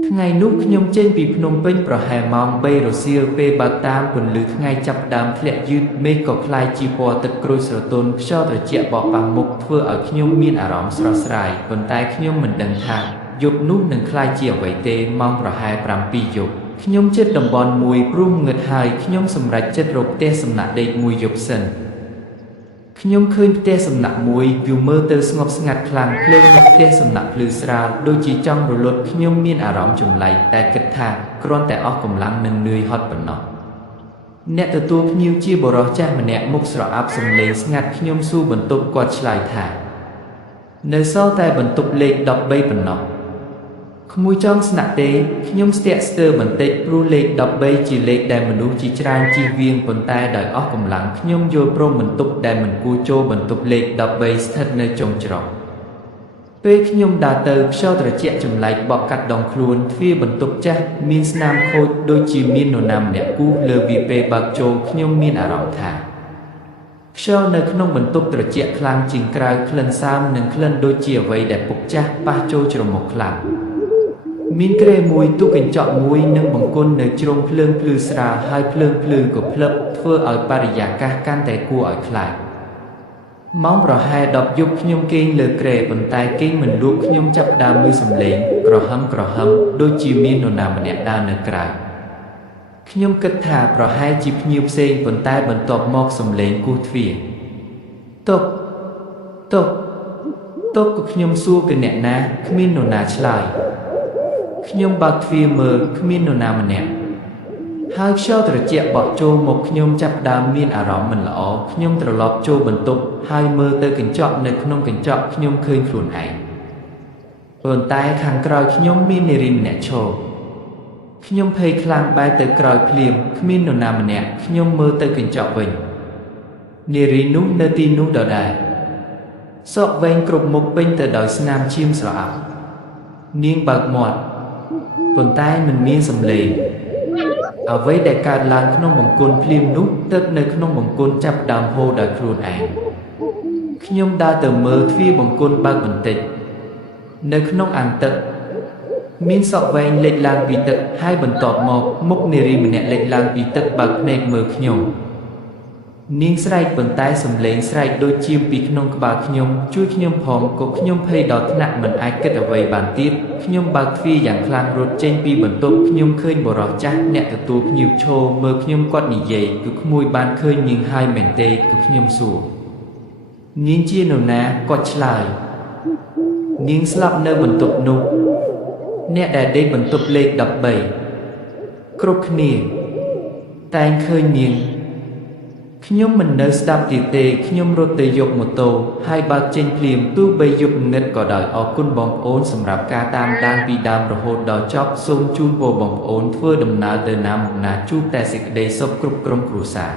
ថ្ងៃនោះខ្ញុំចេញពីភ្នំពេញប្រហែលម៉ោង3រសៀលពេលបើកតាមពន្លឺថ្ងៃចាប់ផ្ដើមធ្លាក់យឺតមេឃក៏คล้ายជាពណ៌ទឹកក្រូចស្រទន់ខ្យល់ត្រជាក់បោកប៉ះមុខធ្វើឲ្យខ្ញុំមានអារម្មណ៍ស្រស់ស្រាយប៉ុន្តែខ្ញុំមិនដឹងថាយប់នោះនឹងคล้ายជាអ្វីទេម៉ោងប្រហែល7យប់ខ្ញុំជិតតំបន់មួយព្រោះងឹតហើយខ្ញុំសម្រេចចិត្តរកផ្ទះសំណាក់ដេកមួយយប់សិនខ្ញុំឃើញផ្ទះសំណាក់មួយវាមើលទៅស្ងប់ស្ងាត់ខ្លាំងភ្លើងនៃផ្ទះសំណាក់ភ្លឺស្រាលដូចជាចង់រលត់ខ្ញុំមានអារម្មណ៍ចម្លែកតែគិតថាគ្រាន់តែអស់កម្លាំងនិងនឿយហត់ប៉ុណ្ណោះ អ្នកទទួលភ្ញៀវជាបរិសចាស់ម្នាក់មុខស្រអាប់សំឡេងស្ងាត់ខ្ញុំសួរបន្ទប់គាត់ឆ្លើយថានៅសល់តែបន្ទប់លេខ13ប៉ុណ្ណោះក្មួយចង់ស្នាក់ទេខ្ញុំស្ទាក់ស្ទើរបន្តិចព្រោះលេខ13ជាលេខដែលមនុស្សជាច្រើនជៀសវាងប៉ុន្តែដោយអស់កម្លាំងខ្ញុំយល់ព្រមបន្ទប់ដែលមិនគួរចូលបន្ទប់លេខ13ស្ថិតនៅចុងច្រកពេលខ្ញុំដើរទៅខ្យល់ត្រជាក់ចម្លែកបក់កាត់ដងខ្លួនទ្វារបន្ទប់ចាស់មានស្នាមខូចដូចជាមាននរណាម្នាក់គូសលើវាពេលបើកចូលខ្ញុំមានអារម្មណ៍ថាខ្យល់នៅក្នុងបន្ទប់ត្រជាក់ខ្លាំងជាងក្រៅក្លិនសើមនិងក្លិនដូចជាអ្វីដែលពុកចាស់ប៉ះចូលច្រមុះខ្លាំងមានគ្រែមួយទូកញ្ចក់មួយនិងបង្គន់នៅជ្រុងភ្លើងភ្លឺស្រាលហើយភ្លើងភ្លឺក៏ភ្លឹបធ្វើឲ្យបរិយាកាសកាន់តែគួរឲ្យខ្លាចម៉ោងប្រហែល10យប់ខ្ញុំគេងលើគ្រែប៉ុន្តែគេងមិនលក់ខ្ញុំចាប់ផ្ដើមឮសំឡេងក្រហឹមដូចជាមាននរណាម្នាក់ដើរនៅក្រៅខ្ញុំគិតថាប្រហែលជាភ្ញៀវផ្សេងប៉ុន្តែបន្ទាប់មកសំឡេងគោះទ្វារតុកក៏ខ្ញុំសួរពីអ្នកណាគ្មាននរណាឆ្លើយខ្ញុំបើកទ្វារមើលគ្មាននរណាម្នាក់ហើយខ្យល់ត្រជាក់បក់ចូលមកខ្ញុំចាប់ផ្ដើមមានអារម្មណ៍មិនល្អខ្ញុំត្រឡប់ចូលបន្ទប់ហើយមើលទៅកញ្ចក់នៅក្នុងកញ្ចក់ខ្ញុំឃើញខ្លួនឯងប៉ុន្តែខាងក្រោយខ្ញុំមាននារីម្នាក់ឈរខ្ញុំភ័យខ្លាំងបែរទៅក្រោយភ្លាមគ្មាននរណាម្នាក់ខ្ញុំមើលទៅកញ្ចក់វិញនារីនោះនៅទីនោះដដែលសក់វែងគ្រប់មុខពេញទៅដោយស្នាមឈាមស្រអាប់នាងបើកមាត់ប៉ុន្តែមិនមានសំឡេងអ្វីដែលកើតឡើងក្នុងបង្គន់ភ្លាមនោះទឹកនៅក្នុងបង្គន់ចាប់ផ្ដើមហូរដោយខ្លួនឯងខ្ញុំដើរទៅមើលទ្វារបង្គន់បើកបន្តិចនៅក្នុងអាងទឹកមានសក់វែងលេចឡើងពីទឹកហើយបន្ទាប់មកមុខនារីម្នាក់លេចឡើងពីទឹកបើកភ្នែកមើលខ្ញុំនាងស្រែកប៉ុន្តែសំឡេងស្រែកដូចជាពីក្នុងក្បាលខ្ញុំជួយខ្ញុំផងក៏ខ្ញុំភ័យដល់ថ្នាក់មិនអាចគិតអ្វីបានទៀតខ្ញុំបើកទ្វារយ៉ាងខ្លាំងរត់ចេញពីបន្ទប់ខ្ញុំឃើញបរិសចាស់អ្នកទទួលភ្ញៀវឈរមើលខ្ញុំគាត់និយាយគឺក្មួយបានឃើញនាងហើយមែនទេគឺខ្ញុំសួរនាងជានរណាគាត់ឆ្លើយនាងស្លាប់នៅបន្ទប់នោះអ្នកដែលដេកបន្ទប់លេខ13គ្រប់គ្នាតែងឃើញនាងខ្ញុំមិននៅស្ដាប់ទៀតទេខ្ញុំរត់ទៅយកម៉ូតូហើយបើកចេញភ្លាមទោះបីយប់ងឹតក៏ដោយអរគុណបងប្អូនសម្រាប់ការតាមដានពីដើមរហូតដល់ចប់សូមជូនពរបងប្អូនធ្វើដំណើរទៅណាមកណាជួបតែសេចក្តីសុខគ្រប់ក្រុមគ្រួសារ